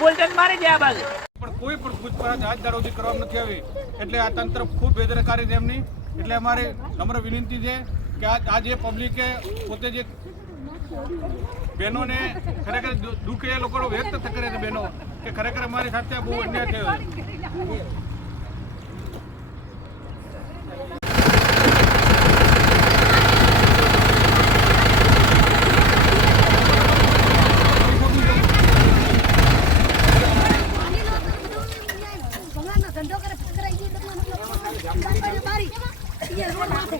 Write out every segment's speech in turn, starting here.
બોલતા મારી જાય બાજુ. પણ કોઈ પણ પૂછપરછ આજ દાડો સુધી કરવામાં નથી આવી. એટલે આ તંત્ર ખૂબ બેદરકારી છે એમની. એટલે અમારે નમ્ર વિનંતી છે કે આ જે પબ્લિકે પોતે જે બહેનોને ખરેખર દુઃખ એ લોકો વ્યક્ત કરે છે બહેનો, કે ખરેખર અમારી સાથે બહુ અન્યાય થયો 你也给我拿走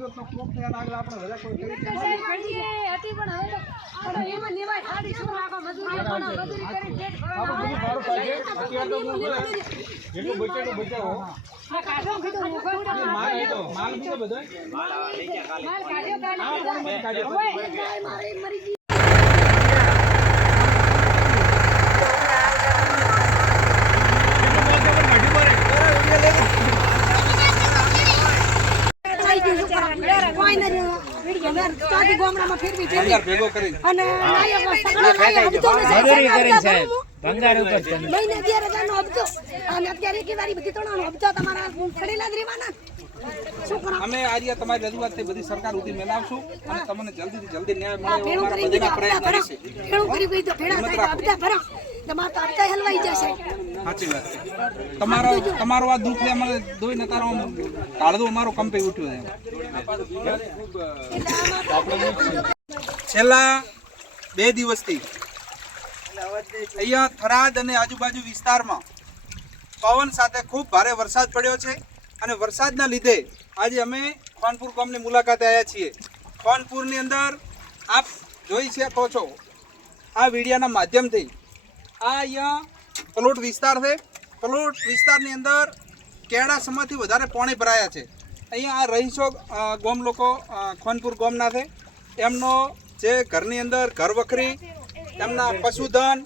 એ રોડ નાખે હતી પણ હવે તો પણ એમાં લેવાય સાડી શું રાખો મજૂરી પણ મજૂરી કરી પેટ ભરવાનું. આ કાઢો કીધું, હું કહું તો. માલ કાઢ્યો કાઢ્યો. ઓય, ગાય મારી મરી ગઈ. કોઈ નથી. ચાંદી ગામડામાં ફેરવી છે અને નાયક સગડો નાયક હપ્તો ને સાહેબ, ભંગાર ઉપર છે. મહિને અગિયાર હજારનો હપ્તો. અને અત્યારે એકે વારી બધી ત્રણનો હપ્તો તમારા પડેલા જ રહેવાના. અમે આજે તમારી રજૂઆતથી બધી સરકાર સુધી મેલાવશું અને તમને જલ્દીથી જલ્દી ન્યાય મળે એવા બધાના પ્રયત્ન. રહેશે ભેળું કરી દીધું, ભેળા થાય તો હપ્તા ભરો. તમારે તો આપતા હલવાઈ જશે. સાચી વાત તમારો તમારો આ દુઃખ લે મને દોઈ ને તારો કાળદો અમારો કંપે ઉઠ્યો છે. છેલ્લા બે દિવસથી અહીંયા થરાદ અને આજુબાજુ વિસ્તારમાં પવન સાથે ખૂબ ભારે વરસાદ પડ્યો છે. અને વરસાદના લીધે આજે અમે ખોનપુર ગામની મુલાકાતે આવ્યા છીએ. ખોનપુરની અંદર આપ જોઈ શકો છો, આ વિડીયાના માધ્યમથી. આ અહીંયા પલોટ વિસ્તાર છે. પલોટ વિસ્તારની અંદર કેળા સમાથી વધારે પાણી ભરાયા છે. અહીંયા આ રહીશો ગોમ લોકો ખાનપુર ગામના છે. એમનો જે ઘરની અંદર ઘર વખરી એમના પશુધન,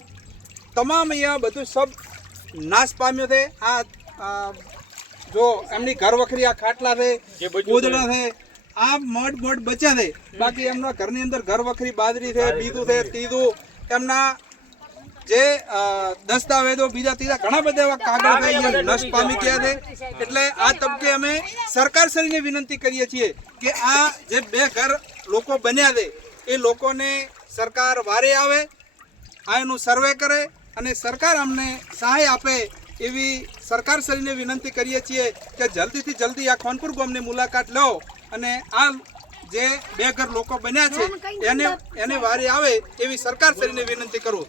તમામ અહીંયા બધું સબ નાશ પામ્યો છે. આ જો એમની ઘર વખરી આ ખાટલા છે ગોદડા છે આ મઢ મઢ બચ્યા છે. બાકી એમના ઘરની અંદર ઘર વખરી બાજરી છે બીજું છે તીધું એમના જે દસ્તાવેજો બીજા ત્રીજા ઘણા બધા એવા કાગળ છે નષ્ટ પામી ગયા છે. એટલે આ તબકે અમે સરકાર શ્રીને વિનંતી કરીએ છીએ કે આ જે બે ઘર લોકો બન્યા છે એ લોકોને સરકાર વારે આવે આ એનું સર્વે કરે અને સરકાર અમને સહાય આપે એવી સરકાર શ્રીને વિનંતી કરીએ છીએ કે જલ્દીથી જલ્દી આ ખોનપુર ગામની મુલાકાત લો અને આ જે બે ઘર લોકો બન્યા છે એને એને વારી આવે એવી સરકાર શ્રીને વિનંતી કરું.